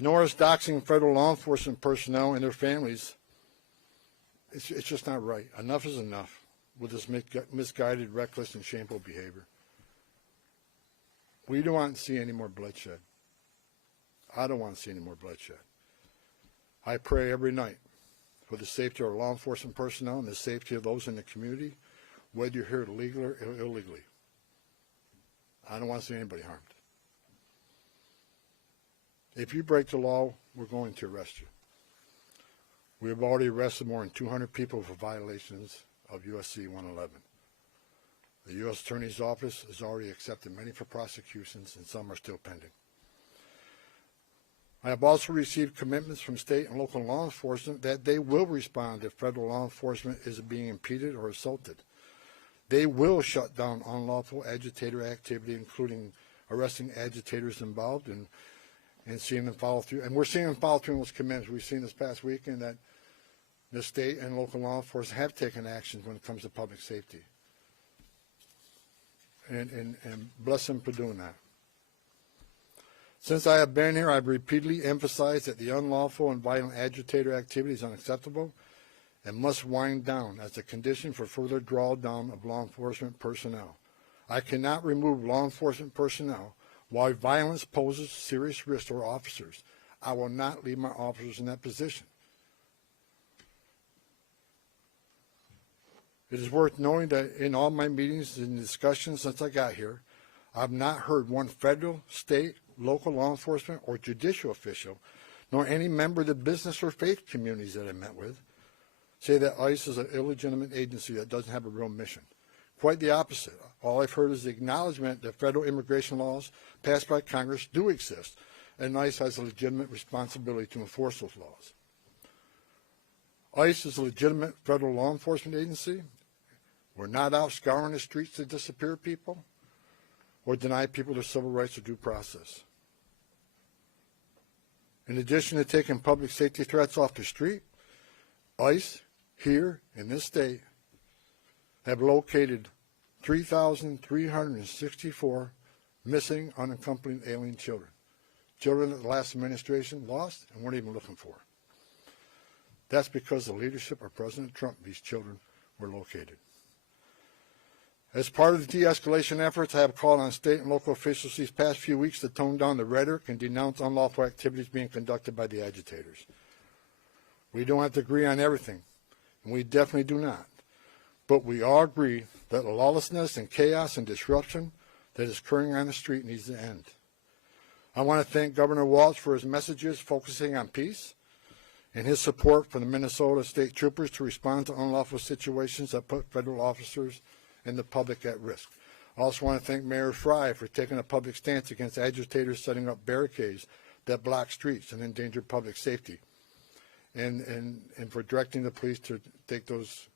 nor is doxing federal law enforcement personnel and their families. It's just not right. Enough is enough with this misguided, reckless, and shameful behavior. We don't want to see any more bloodshed. I don't want to see any more bloodshed. I pray every night for the safety of our law enforcement personnel and the safety of those in the community, whether you're here legally or illegally. I don't want to see anybody harmed. If you break the law, we're going to arrest you. We have already arrested more than 200 people for violations of USC 111. The U.S. Attorney's Office has already accepted many for prosecutions, and some are still pending. I have also received commitments from state and local law enforcement that they will respond if federal law enforcement is being impeded or assaulted. They will shut down unlawful agitator activity, including arresting agitators involved and seeing them follow through. And we're seeing them follow through on those commitments. We've seen this past weekend that the state and local law enforcement have taken actions when it comes to public safety. And bless them for doing that. Since I have been here, I've repeatedly emphasized that the unlawful and violent agitator activity is unacceptable and must wind down as a condition for further drawdown of law enforcement personnel. I cannot remove law enforcement personnel while violence poses serious risk to our officers. I will not leave my officers in that position. It is worth knowing that in all my meetings and discussions since I got here, I've not heard one federal, state, local law enforcement, or judicial official, nor any member of the business or faith communities that I met with, say that ICE is an illegitimate agency that doesn't have a real mission. Quite the opposite. All I've heard is the acknowledgement that federal immigration laws passed by Congress do exist, and ICE has a legitimate responsibility to enforce those laws. ICE is a legitimate federal law enforcement agency. We're not out scouring the streets to disappear people or deny people their civil rights or due process. In addition to taking public safety threats off the street, ICE here in this state have located 3,364 missing unaccompanied alien children. Children that the last administration lost and weren't even looking for. That's because of the leadership of President Trump, these children were located. As part of the de-escalation efforts, I have called on state and local officials these past few weeks to tone down the rhetoric and denounce unlawful activities being conducted by the agitators. We don't have to agree on everything, and we definitely do not. But we all agree that the lawlessness and chaos and disruption that is occurring on the street needs to end. I want to thank Governor Walz for his messages focusing on peace and his support for the Minnesota State Troopers to respond to unlawful situations that put federal officers and the public at risk. I also want to thank Mayor Fry for taking a public stance against agitators setting up barricades that block streets and endanger public safety, and for directing the police to take those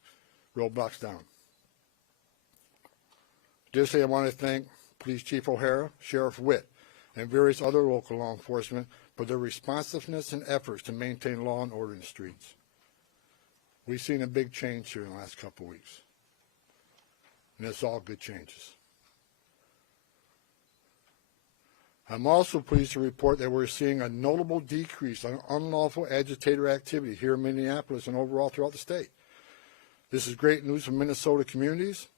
roadblocks down. Additionally, I want to thank Police Chief O'Hara, Sheriff Witt, and various other local law enforcement for their responsiveness and efforts to maintain law and order in the streets. We've seen a big change here in the last couple of weeks, and it's all good changes. I'm also pleased to report that we're seeing a notable decrease in unlawful agitator activity here in Minneapolis and overall throughout the state. This is great news for Minnesota communities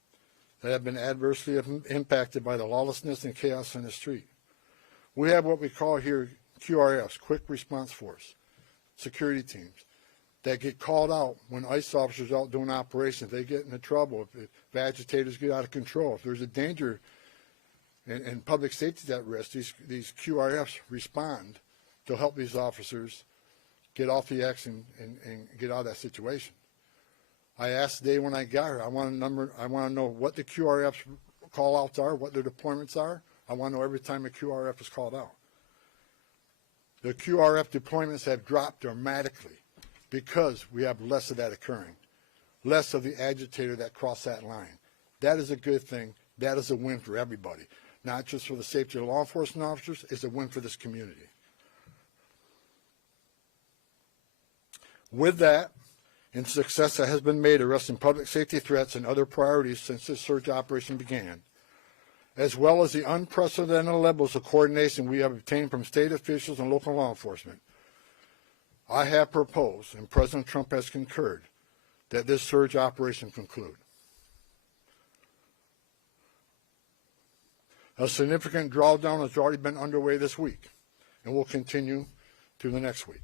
that have been adversely impacted by the lawlessness and chaos on the street. We have what we call here QRFs, Quick Response Force, security teams, that get called out when ICE officers are out doing operations. They get into trouble if agitators get out of control. If there's a danger and public safety is at risk, these QRFs respond to help these officers get off the X and get out of that situation. I asked today when I got here, I want to know what the QRFs call outs are, what their deployments are. I want to know every time a QRF is called out. The QRF deployments have dropped dramatically because we have less of that occurring, less of the agitator that cross that line. That is a good thing. That is a win for everybody, not just for the safety of law enforcement officers. It's a win for this community. With that, and success that has been made arresting public safety threats and other priorities since this surge operation began, as well as the unprecedented levels of coordination we have obtained from state officials and local law enforcement, I have proposed, and President Trump has concurred, that this surge operation conclude. A significant drawdown has already been underway this week and will continue through the next week.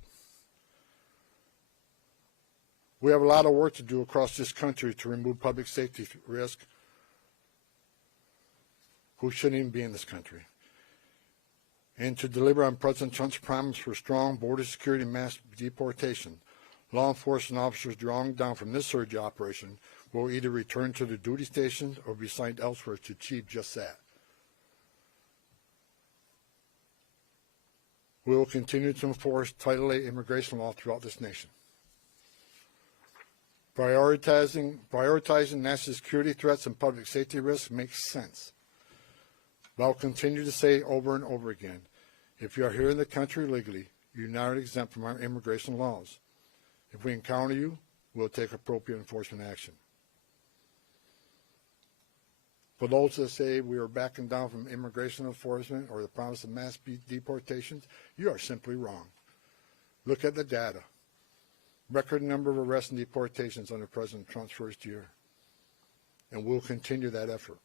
We have a lot of work to do across this country to remove public safety risk who shouldn't even be in this country, and to deliver on President Trump's promise for strong border security and mass deportation. Law enforcement officers drawn down from this surge operation will either return to their duty stations or be assigned elsewhere to achieve just that. We will continue to enforce Title VIII immigration law throughout this nation. Prioritizing national security threats and public safety risks makes sense. But I'll continue to say over and over again, if you are here in the country legally, you're not exempt from our immigration laws. If we encounter you, we'll take appropriate enforcement action. For those that say we are backing down from immigration enforcement or the promise of mass deportations, you are simply wrong. Look at the data. Record number of arrests and deportations under President Trump's first year. And we'll continue that effort.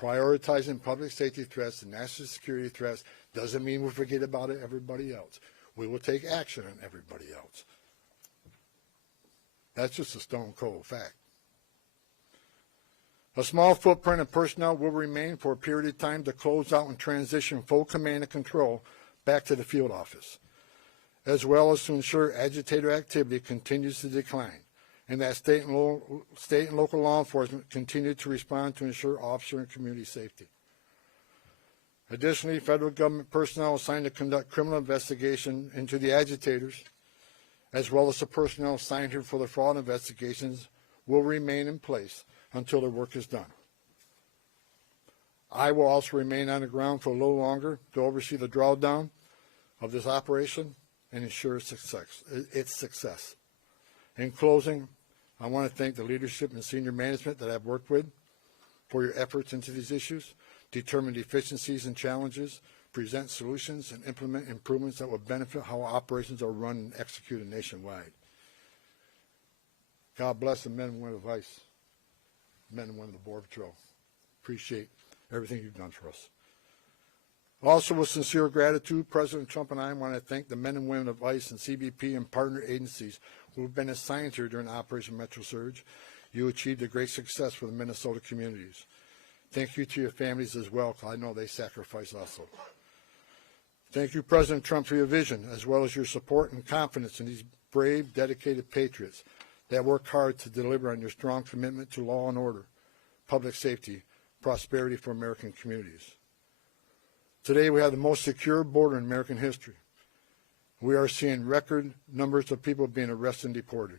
Prioritizing public safety threats and national security threats doesn't mean we forget about everybody else. We will take action on everybody else. That's just a stone cold fact. A small footprint of personnel will remain for a period of time to close out and transition full command and control back to the field office, as well as to ensure agitator activity continues to decline, and that state and local law enforcement continue to respond to ensure officer and community safety. Additionally, federal government personnel assigned to conduct criminal investigation into the agitators, as well as the personnel assigned here for the fraud investigations, will remain in place until their work is done. I will also remain on the ground for a little longer to oversee the drawdown of this operation and ensure its success. In closing, I want to thank the leadership and senior management that I've worked with for your efforts into these issues, determine deficiencies and challenges, present solutions, and implement improvements that will benefit how operations are run and executed nationwide. God bless the men and women of ICE, men and women of the Border Patrol. Appreciate everything you've done for us. Also, with sincere gratitude, President Trump and I want to thank the men and women of ICE and CBP and partner agencies who have been assigned here during Operation Metro Surge. You achieved a great success for the Minnesota communities. Thank you to your families as well, because I know they sacrifice also. Thank you, President Trump, for your vision, as well as your support and confidence in these brave, dedicated patriots that work hard to deliver on your strong commitment to law and order, public safety, prosperity for American communities. Today, we have the most secure border in American history. We are seeing record numbers of people being arrested and deported.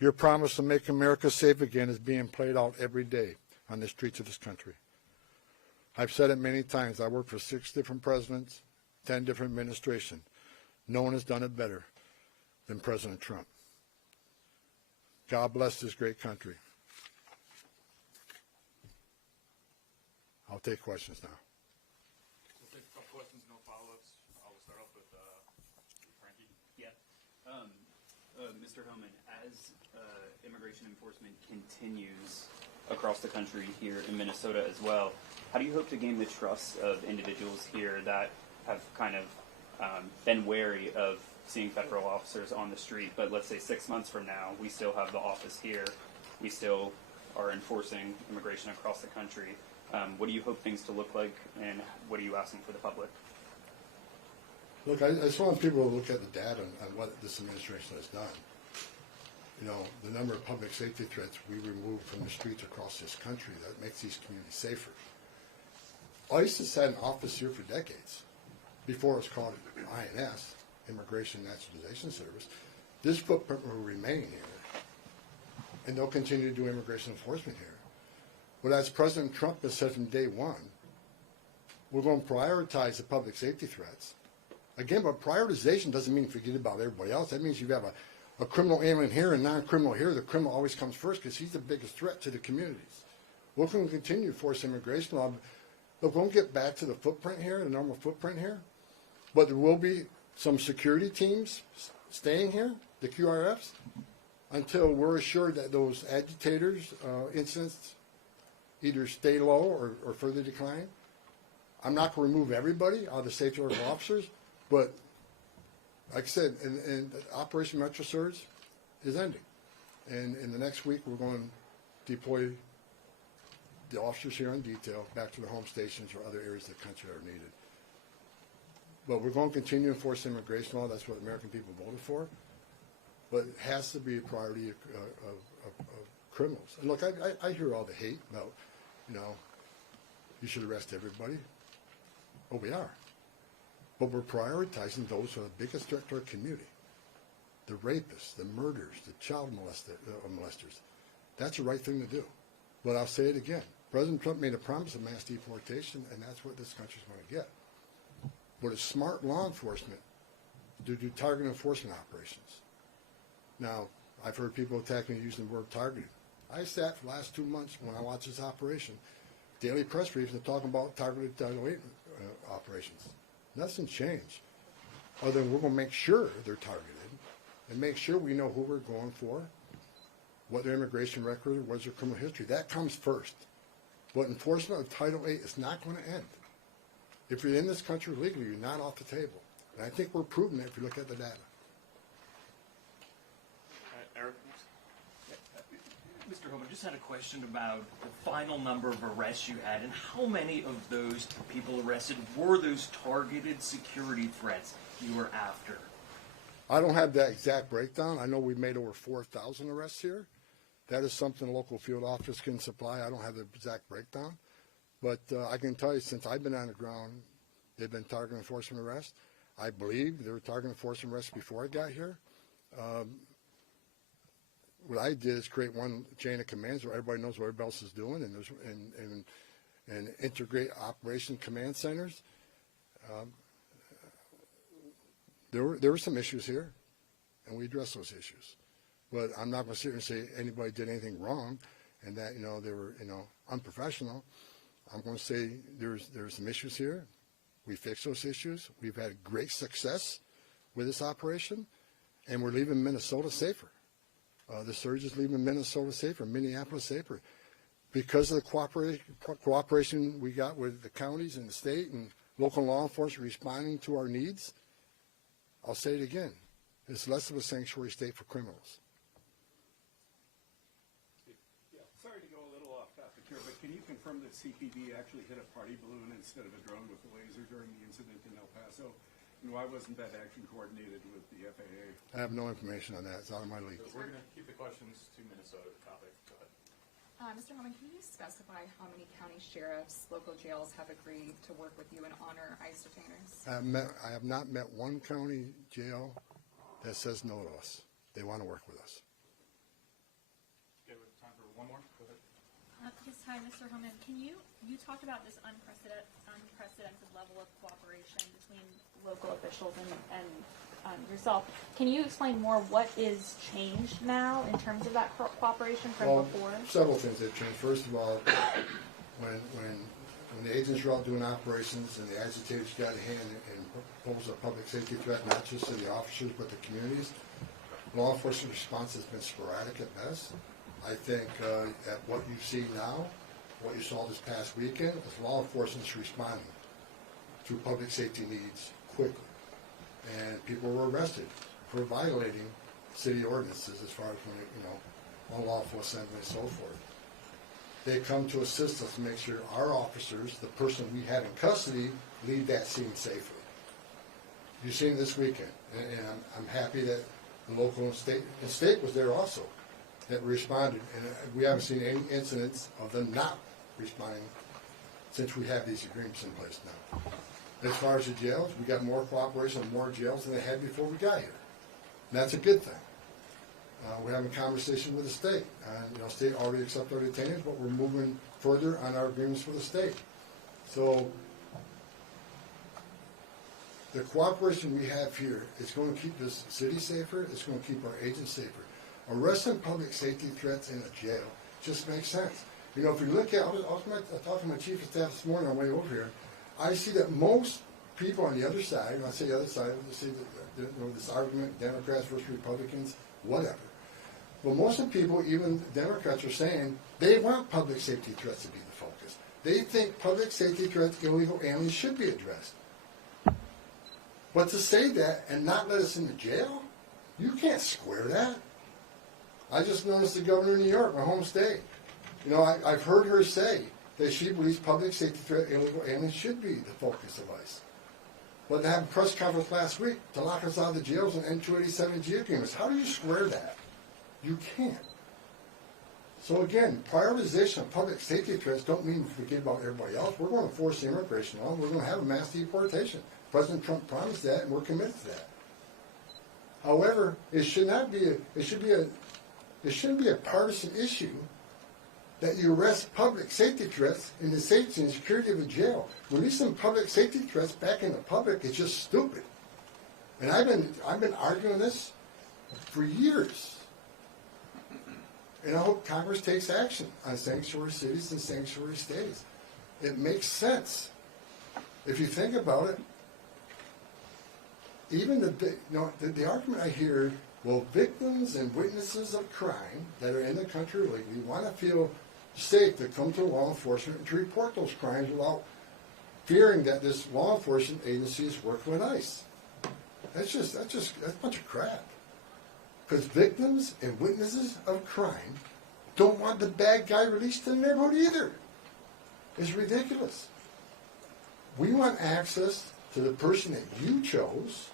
Your promise to make America safe again is being played out every day on the streets of this country. I've said it many times. I worked for 6 different presidents, 10 different administrations. No one has done it better than President Trump. God bless this great country. I'll take questions now. We'll take a couple questions, no follow-ups. I'll start off with Frankie. Yeah. Mr. Homan, as immigration enforcement continues across the country here in Minnesota as well, how do you hope to gain the trust of individuals here that have kind of been wary of seeing federal officers on the street, but let's say 6 months from now, we still have the office here, we still are enforcing immigration across the country. What do you hope things to look like, and what are you asking for the public? Look, I just want people to look at the data on what this administration has done. You know, the number of public safety threats we removed from the streets across this country that makes these communities safer. ICE has had an office here for decades, before it was called INS, Immigration Naturalization Service. This footprint will remain here, and they'll continue to do immigration enforcement here. But as President Trump has said from day one, we're going to prioritize the public safety threats. Again, but prioritization doesn't mean forget about everybody else. That means you have a criminal alien here and non-criminal here. The criminal always comes first because he's the biggest threat to the communities. We're going to continue to force immigration law. Look, we won't get back to the footprint here, the normal footprint here, but there will be some security teams staying here, the QRFs, until we're assured that those agitators incidents either stay low or further decline. I'm not going to remove everybody out of the safety order of officers, but like I said, and Operation Metro Surge is ending. And in the next week, we're going to deploy the officers here on detail back to their home stations or other areas of the country that are needed. But we're going to continue to enforce immigration law. That's what the American people voted for. But it has to be a priority of criminals. And look, I hear all the hate about, you should arrest everybody. Oh, we are. But we're prioritizing those who are the biggest threat to our community. The rapists, the murderers, the child molesters. That's the right thing to do. But I'll say it again. President Trump made a promise of mass deportation, and that's what this country's going to get. But it's smart law enforcement to do target enforcement operations. Now, I've heard people attacking me using the word targeted. I sat for the last 2 months when I watched this operation, daily press briefs, and talking about targeted operations. Nothing changed, other than we're going to make sure they're targeted and make sure we know who we're going for, what their immigration record, what's their criminal history. That comes first. But enforcement of Title VIII is not going to end. If you're in this country legally, you're not off the table. And I think we're proving that if you look at the data. Eric? Mr. Homan, just had a question about the final number of arrests you had, and how many of those people arrested were those targeted security threats you were after? I don't have that exact breakdown. I know we've made over 4,000 arrests here. That is something a local field office can supply. I don't have the exact breakdown. But I can tell you, since I've been on the ground, they've been target enforcement arrests. I believe there were target enforcement arrests before I got here. What I did is create one chain of commands where everybody knows what everybody else is doing, and integrate operation command centers. There were some issues here, and we addressed those issues. But I'm not going to sit here and say anybody did anything wrong, and that they were unprofessional. I'm going to say there's some issues here. We fixed those issues. We've had great success with this operation, and we're leaving Minnesota safer. The surge is leaving Minnesota safer, Minneapolis safer, because of the cooperation we got with the counties and the state and local law enforcement responding to our needs. I'll say it again. It's less of a sanctuary state for criminals. Yeah, sorry to go a little off topic here, but can you confirm that CPD actually hit a party balloon instead of a drone with a laser during the incident in El Paso? And why wasn't that action coordinated with the FAA? I have no information on that. It's out of my league. So we're going to keep the questions to Minnesota topic. Go ahead. Mr. Homan, can you specify how many county sheriffs, local jails have agreed to work with you and honor ICE detainers? I have not met one county jail that says no to us. They want to work with us. Okay, we have time for one more. Go ahead. Yes, hi, Mr. Homan. You talked about this unprecedented level of cooperation between local officials and yourself. Can you explain more what is changed now in terms of that cooperation from before? Several things have changed. First of all, when the agents were out doing operations and the agitators got a hand and posed a public safety threat, not just to the officers but the communities, law enforcement response has been sporadic at best. I think at what you see now, what you saw this past weekend, is law enforcement's responding to public safety needs quickly. And people were arrested for violating city ordinances as far as unlawful assembly and so forth. They come to assist us to make sure our officers, the person we had in custody, leave that scene safely. You've seen it this weekend, and I'm happy that the local and state was there also, that responded, and we haven't seen any incidents of them not responding since we have these agreements in place now. As far as the jails, we got more cooperation and more jails than they had before we got here. And that's a good thing. We're having a conversation with the state. State already accepted our detainees, but we're moving further on our agreements with the state. So the cooperation we have here is going to keep this city safer. It's going to keep our agents safer. Arresting public safety threats in a jail just makes sense. You know, if you look at, I talked to my chief of staff this morning on the way over here, I see that most people on the other side, when I say the other side, I see this argument, Democrats versus Republicans, whatever. But most of the people, even Democrats, are saying they want public safety threats to be the focus. They think public safety threats, illegal aliens, should be addressed. But to say that and not let us into jail, you can't square that. I just noticed the governor of New York, my home state. You know, I've heard her say that she believes public safety threat, illegal aliens should be the focus of ICE. But to have a press conference last week to lock us out of the jails and end 287G agreements, how do you square that? You can't. So again, prioritization of public safety threats don't mean forget about everybody else. We're going to force the immigration law. We're going to have a mass deportation. President Trump promised that, and we're committed to that. However, it shouldn't be a partisan issue that you arrest public safety threats in the safety and security of a jail. Releasing public safety threats back in the public is just stupid. And I've been arguing this for years. And I hope Congress takes action on sanctuary cities and sanctuary states. It makes sense. If you think about it, even the argument I hear, well, victims and witnesses of crime that are in the country illegally want to feel safe to come to law enforcement and to report those crimes without fearing that this law enforcement agency is working with ICE. That's a bunch of crap. Because victims and witnesses of crime don't want the bad guy released to the neighborhood either. It's ridiculous. We want access to the person that you chose,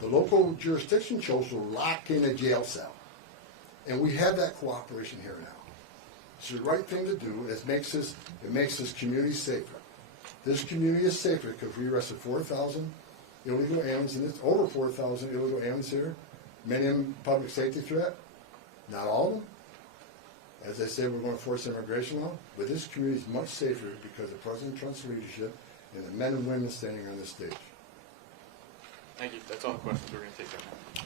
the local jurisdiction chose, to lock in a jail cell. And we have that cooperation here now. It's the right thing to do. It makes this community safer. This community is safer because we arrested 4,000 illegal aliens, and it's over 4,000 illegal aliens here. Many of them public safety threat. Not all of them. As I said, we're going to force immigration law, but this community is much safer because of President Trump's leadership and the men and women standing on this stage. Thank you. That's all the questions we're going to take right now.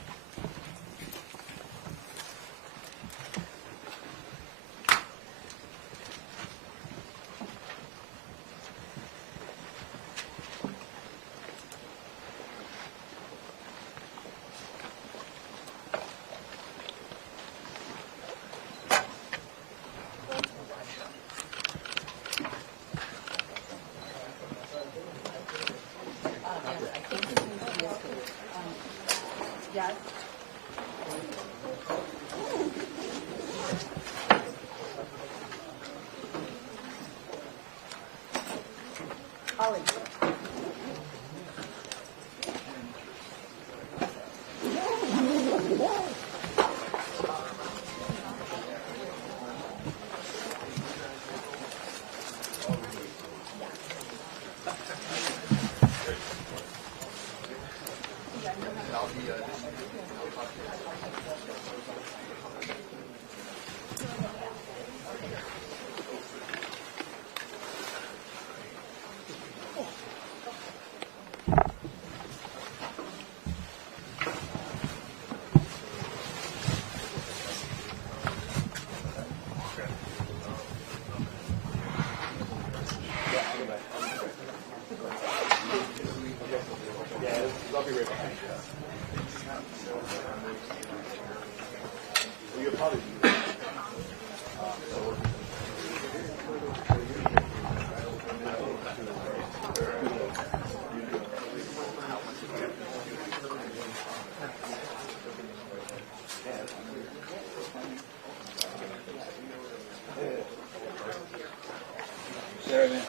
Sarah, man.